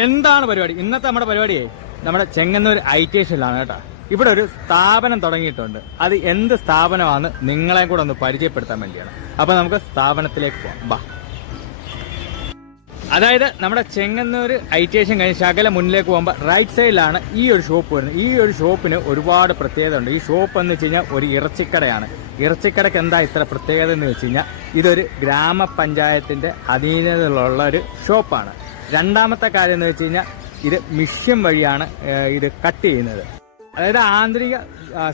എന്താണ് പരിപാടി? ഇന്നത്തെ നമ്മുടെ പരിപാടിയെ നമ്മുടെ ചെങ്ങന്നൂർ ഐറ്റേഷനിലാണ് കേട്ടോ. ഇവിടെ ഒരു സ്ഥാപനം തുടങ്ങിയിട്ടുണ്ട്. അത് എന്ത് സ്ഥാപനമാണ് നിങ്ങളെ കൂടെ ഒന്ന് പരിചയപ്പെടുത്താൻ വേണ്ടിയാണ്. അപ്പൊ നമുക്ക് സ്ഥാപനത്തിലേക്ക് പോകാം. അതായത് നമ്മുടെ ചെങ്ങന്നൂർ ഐറ്റേഷൻ കഴിഞ്ഞ് ശകല മുന്നിലേക്ക് പോകുമ്പോൾ റൈറ്റ് സൈഡിലാണ് ഈ ഒരു ഷോപ്പ് വരുന്നത്. ഈ ഒരു ഷോപ്പിന് ഒരുപാട് പ്രത്യേകത ഉണ്ട്. ഈ ഷോപ്പ് എന്ന് വെച്ച് കഴിഞ്ഞാൽ ഒരു ഇറച്ചിക്കടയാണ്. ഇറച്ചിക്കടയ്ക്ക് എന്താ ഇത്ര പ്രത്യേകത എന്ന് വെച്ച് കഴിഞ്ഞാൽ ഇതൊരു ഗ്രാമപഞ്ചായത്തിന്റെ അധീനതയിലുള്ള ഒരു ഷോപ്പാണ്. രണ്ടാമത്തെ കാര്യം എന്ന് വെച്ച് കഴിഞ്ഞാൽ ഇത് മിഷ്യൻ വഴിയാണ് ഇത് കട്ട് ചെയ്യുന്നത്. അതായത് ആന്തരിക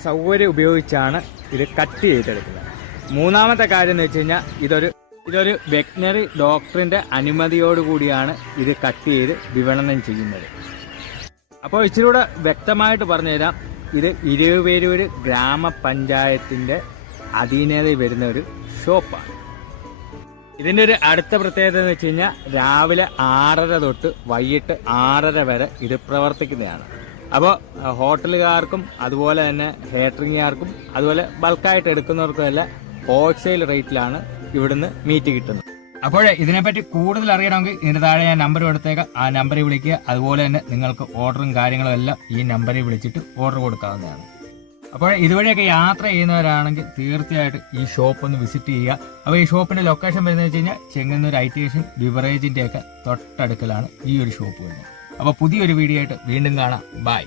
സൗകര്യം ഉപയോഗിച്ചാണ് ഇത് കട്ട് ചെയ്തെടുക്കുന്നത്. മൂന്നാമത്തെ കാര്യം എന്ന് വെച്ച് കഴിഞ്ഞാൽ ഇതൊരു വെറ്റിനറി ഡോക്ടറിന്റെ അനുമതിയോടുകൂടിയാണ് ഇത് കട്ട് ചെയ്ത് വിപണനം ചെയ്യുന്നത്. അപ്പോൾ ഇച്ചിരി കൂടെ വ്യക്തമായിട്ട് പറഞ്ഞുതരാം, ഇത് ഇരുവേരൂർ ഗ്രാമപഞ്ചായത്തിന്റെ അധീനതയിൽ വരുന്ന ഒരു ഷോപ്പാണ്. ഇതിന്റെ ഒരു അടുത്ത പ്രത്യേകത എന്ന് വെച്ച് കഴിഞ്ഞാൽ രാവിലെ 6:30 തൊട്ട് വൈകിട്ട് 6:30 വരെ ഇത് പ്രവർത്തിക്കുന്നതാണ്. അപ്പോൾ ഹോട്ടലുകാർക്കും അതുപോലെ തന്നെ കേറ്ററിംഗുകാർക്കും അതുപോലെ ബൾക്കായിട്ട് എടുക്കുന്നവർക്കും എല്ലാം ഹോൾസെയിൽ റേറ്റിലാണ് ഇവിടുന്ന് മീറ്റ് കിട്ടുന്നത്. അപ്പോൾ ഇതിനെപ്പറ്റി കൂടുതൽ അറിയണമെങ്കിൽ ഇതിന്റെ താഴെ ഞാൻ നമ്പർ കൊടുത്തേക്കാം. ആ നമ്പറിൽ വിളിക്കുക. അതുപോലെ തന്നെ നിങ്ങൾക്ക് ഓർഡറും കാര്യങ്ങളും എല്ലാം ഈ നമ്പറിൽ വിളിച്ചിട്ട് ഓർഡർ കൊടുക്കാവുന്നതാണ്. അപ്പോൾ ഇതുവഴിയൊക്കെ യാത്ര ചെയ്യുന്നവരാണെങ്കിൽ തീർച്ചയായിട്ടും ഈ ഷോപ്പ് ഒന്ന് വിസിറ്റ് ചെയ്യുക. അപ്പോൾ ഈ ഷോപ്പിന്റെ ലൊക്കേഷൻ വരുന്നത് വെച്ച് കഴിഞ്ഞാൽ ചെങ്ങന്നൂർ ഐറ്റേഷൻ ബിവറേജിന്റെ ഒക്കെ തൊട്ടടുക്കലാണ് ഈ ഒരു ഷോപ്പ് വരുന്നത്. അപ്പോൾ പുതിയൊരു വീഡിയോ ആയിട്ട് വീണ്ടും കാണാം. ബൈ.